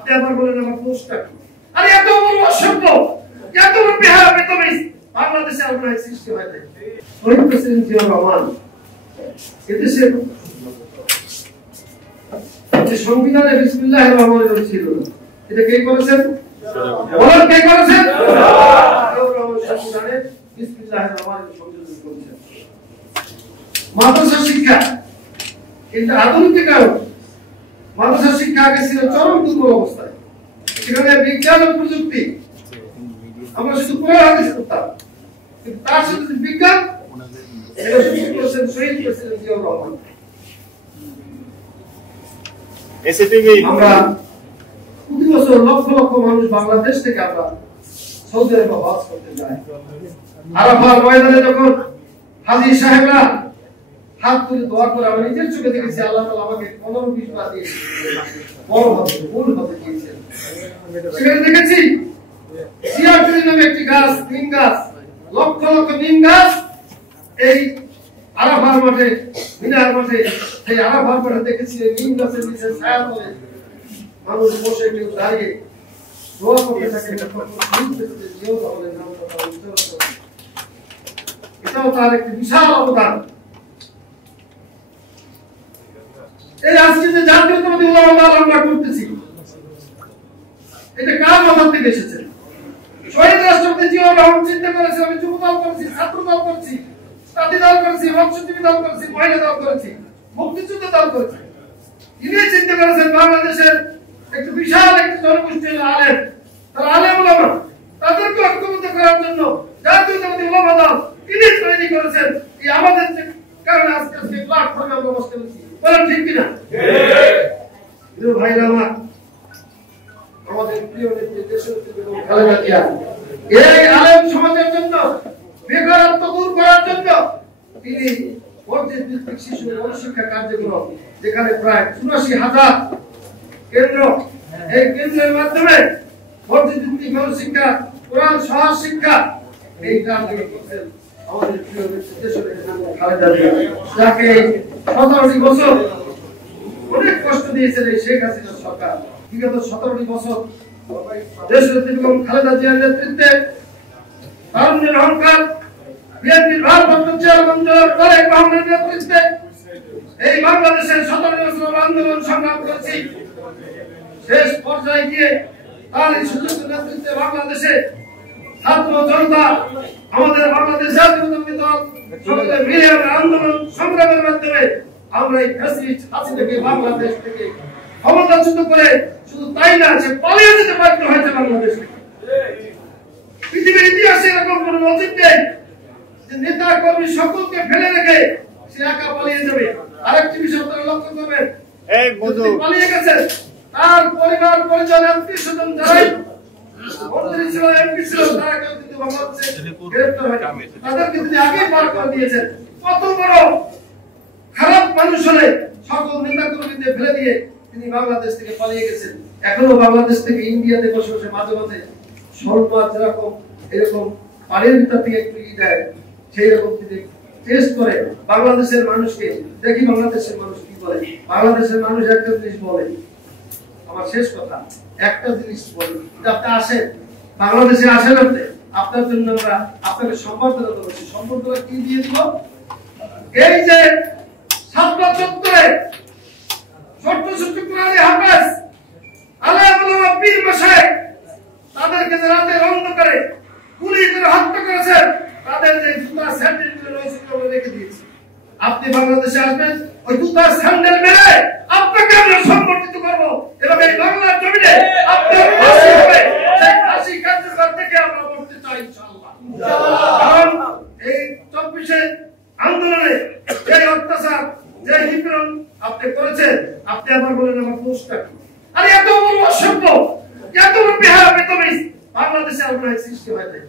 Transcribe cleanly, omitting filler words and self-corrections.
আবার বলেন আমার পোস্টটা কি? আরে এত বড় অসভ্য, এত বড় বেহায়া বেতমিজ বাংলাদেশে আপনার সৃষ্টি হয় নাই। শহীদ প্রেসিডেন্ট জিয়াউর রহমান এদেশের যে সংবিধানে বিসমিল্লাহির রহমানির রহিম ছিল না, এটা কে করেছেন? বলেন কে করেছেন? জিয়াউর রহমান সংবিধানে বিসমিল্লাহির রহমানির রহিম সংযোজন করেছেন। মাদ্রাসা শিক্ষা কিন্তু আধুনিক কারণ মাদ্রাসা শিক্ষা আগে ছিল চরম দুর্বল অবস্থায়। সেখানে বিজ্ঞান ও প্রযুক্তি আমরা শুধু কোরআন হাদিস পড়তাম, কিন্তু তার সাথে বিজ্ঞান এটা শুরু করেছেন শহীদ প্রেসিডেন্ট জিয়াউর রহমান। আমরা প্রতি বছর লক্ষ লক্ষ মানুষ বাংলাদেশ থেকে আমরা সৌদি আরবে হজ করতে যাই। আরাফার ময়দানে যখন হাজী সাহেবরা হাত তুলে দোয়া করে আমি নিজের চোখে দেখেছি, আল্লাহ তাআলা আমাকে 15-20 বার দিয়েছেন, বড় হতে ফুল হতে দিয়েছেন। সেখানে দেখেছি সিয়ারটুলি নামে একটি গাছ, নিম গাছ, লক্ষ লক্ষ নিম গাছ এই আরাফার মাঠে, মিনার মাঠে, সেই আরাফার মাঠে দেখেছি নিম গাছের নিচে ছায়া তলে মানুষ বসে কেউ দাঁড়িয়ে দোয়া করতে থাকে। এটাও তার একটি বিশাল অবদান। এই আজকে যে জাতীয়তাবাদী উলামা আমরা করতেছি, এটা কার মাথা থেকে এসেছে? শহীদ রাষ্ট্রপতি জিয়াউর রহমান চিন্তা করেছে, আমি যুব দল করেছি, ছাত্র দল করেছি, জাতি দল করেছি, মৎস্যজীবী দল করেছি, মহিলা দল করেছি, মুক্তিযুদ্ধ দল করেছি। তিনি চিন্তা করেছেন বাংলাদেশের একটু বিশাল একটি জনগোষ্ঠী হলো আলেম, তারা আলেম উলামা, তাদেরকে ঐক্যবদ্ধ করার জন্য জাতীয়তাবাদী উলামা দল তিনি তৈরি করেছেন। এই আমাদের কারণে আজকে প্ল্যাটফর্মে আমরা বসতে পারছি। বলেন ঠিক কিনা? প্রিয় ভাইরা আমার, আমাদের প্রিয় নেত্রী দেশনেত্রী বেগম খালেদা জিয়া এই আলেম সমাজের জন্য, বেকারত্ব দূর করার জন্য তিনি মসজিদ ভিত্তিক শিশু গণশিক্ষা কার্যক্রম, যেখানে প্রায় 84,000 কেন্দ্র, এই কেন্দ্রের মাধ্যমে মসজিদ ভিত্তিক গণশিক্ষা, কোরআন সহজ শিক্ষা, এই কাজগুলো করছেন আমাদের প্রিয় নেত্রী দেশনেত্রী বেগম খালেদা জিয়া, যাকে 17টি বছর অনেক কষ্ট দিয়েছেন এই শেখ হাসিনা সরকার। বিগত 17টি বছর দেশনেত্রী বেগম খালেদা জিয়ার নেতৃত্বে তারুণ্যের অহংকার, বিএনপির ভারপ্রাপ্ত চেয়ারম্যান জনাব তারেক রহমানের নেতৃত্বে এই বাংলাদেশের 17 বছর আন্দোলন সংগ্রাম করেছি। শেষ পর্যায়ে গিয়ে তার এই সুযোগ্য নেতৃত্বে বাংলাদেশে ছাত্র জনতা, আমাদের বাংলাদেশ জাতীয়তাবাদী দল সকলে মিলে আন্দোলন সংগ্রামের মাধ্যমে আমরা এই ফ্যাসিস্ট হাসিনাকে বাংলাদেশ থেকে ক্ষমতাচ্যুত করে, শুধু তাই না, সে পালিয়ে যেতে বাধ্য হয়েছে বাংলাদেশ থেকে। পৃথিবীর ইতিহাসে এরকম কোন নজির নেই যে নেতা কর্মী সকলকে ফেলে রেখে সে একা পালিয়ে যাবে। আরেকটি বিষয় আপনারা লক্ষ্য করবেন, পালিয়ে গেছে তার পরিবার পরিজন আত্মীয় স্বজন যারাই মন্ত্রী ছিল, এমপি ছিল, তারা কেউ কিন্তু বাংলাদেশে গ্রেফতার হয়, তাদেরকে তিনি আগেই পার করে দিয়েছেন। কত বড় খারাপ মানুষ হলে সকল নেতা কর্মীদের ফেলে দিয়ে তিনি বাংলাদেশ থেকে পালিয়ে গেছেন। এখনো বাংলাদেশ থেকে ইন্ডিয়াতে বসে বসে মাঝে মাঝে শোলমাছ যেরকম এরকম পানির ভিতর থেকে একটু দেয়, সেই রকম তিনি টেস্ট করে বাংলাদেশের মানুষকে। দেখি বাংলাদেশের মানুষ কি বলে। বাংলাদেশের মানুষ একটা জিনিস বলে, আমার শেষ কথা, একটা জিনিস বলি, আপনি আসেন বাংলাদেশে, আসেন আপনি, আপনার জন্য আমরা আপনাকে সম্বর্ধনা করছি। সম্বর্ধনা কি দিয়ে দিব? এই যে ছাত্র চত্বরে ছোট্ট ছোট্ট কোরআনী হাফেজ, আলেম ওলামা, পীর মাশায়েখ, তাদেরকে যে রাতের অন্ধকারে গুলি করে হত্যা করেছেন, তাদের যে জুতা স্যান্ডেল গুলো রয়েছে ওগুলো রেখে দিয়েছি। আপনি বাংলাদেশে আসবেন, ওই জুতা স্যান্ডেল মেরে আপনাকে আমরা সম্বর্ধিত করবো এবং এই বাংলার জমিনে আপনার ফাঁসি হবে। সেই ফাঁসি কার্যকর থেকে আমরা করতে চাই ইনশাআল্লাহ। কারণ এই 24 আন্দোলনে যে অত্যাচার, যে নিপীড়ন আপনি করেছেন, আপনি আবার বলেন আমার পোস্টটা কি? আরে এত বড় অসভ্য, এত বড় বেহায়া বেতমিজ বাংলাদেশে আপনার সৃষ্টি হয় নাই।